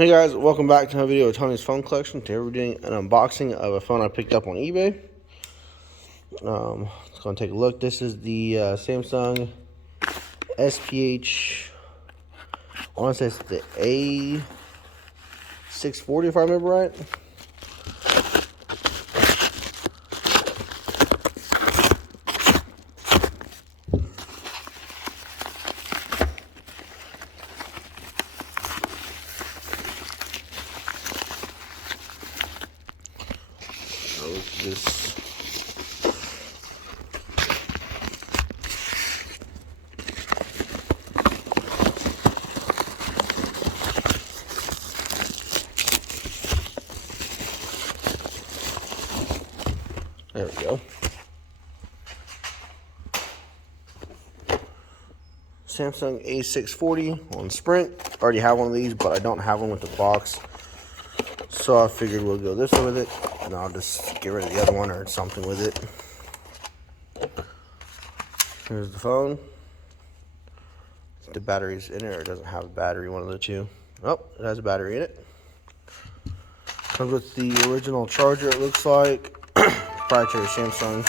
Hey guys, welcome back to another video of Tony's phone collection. Today we're doing an unboxing of a phone I picked up on eBay. Let's go and take a look. This is the Samsung SPH, I want to say it's the A640 if I remember right. This there we go. Samsung A640 on Sprint. Already have one of these, but I don't have one with the box. So I figured we'll go this way with it, and I'll just get rid of the other one or something with it. Here's the phone. The battery's in it, or it doesn't have a battery, one of the two. Oh, it has a battery in it. Comes with the original charger, it looks like. Proprietary Samsung.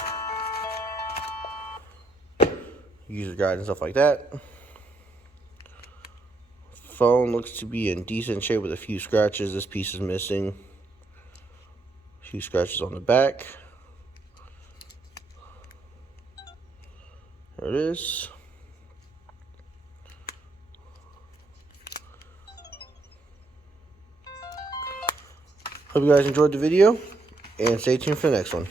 User guide and stuff like that. Phone looks to be in decent shape with a few scratches. This piece is missing. A few scratches on the back. There it is. Hope you guys enjoyed the video, and stay tuned for the next one.